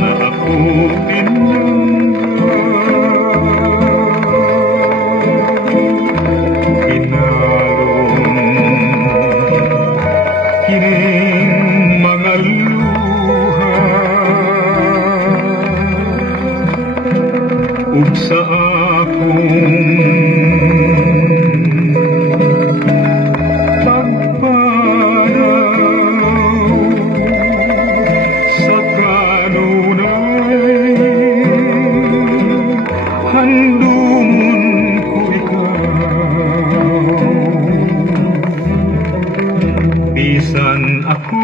na ako kining mga luha ug sa akong pagpanaw sa kanunay handumon ko ikaw bisan ako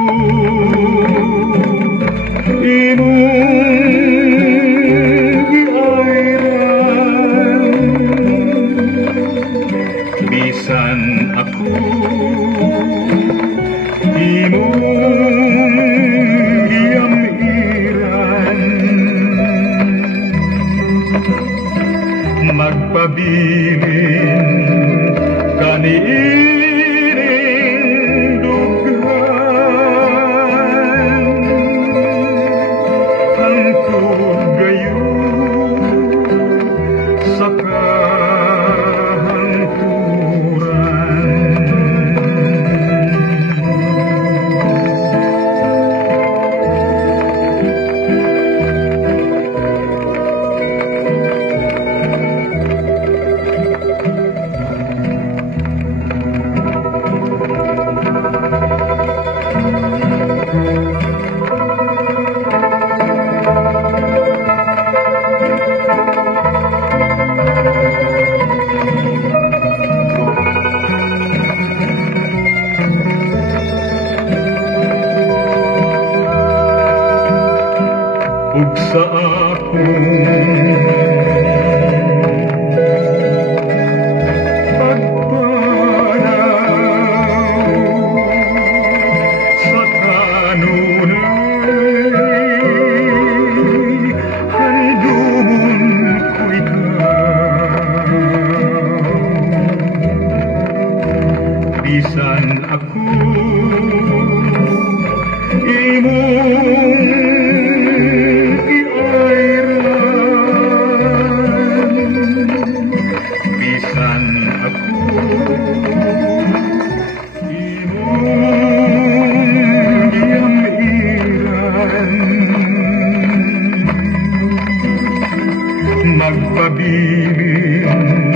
imong giayran bisan ako imong giamiran magpabilin kaniining dughan hangtod gayon sa kahangturan. Ug sa akong pagpanaw sa kanunay handumon ko ikaw bisan ako imong bisan ako imong giamiran magpabilin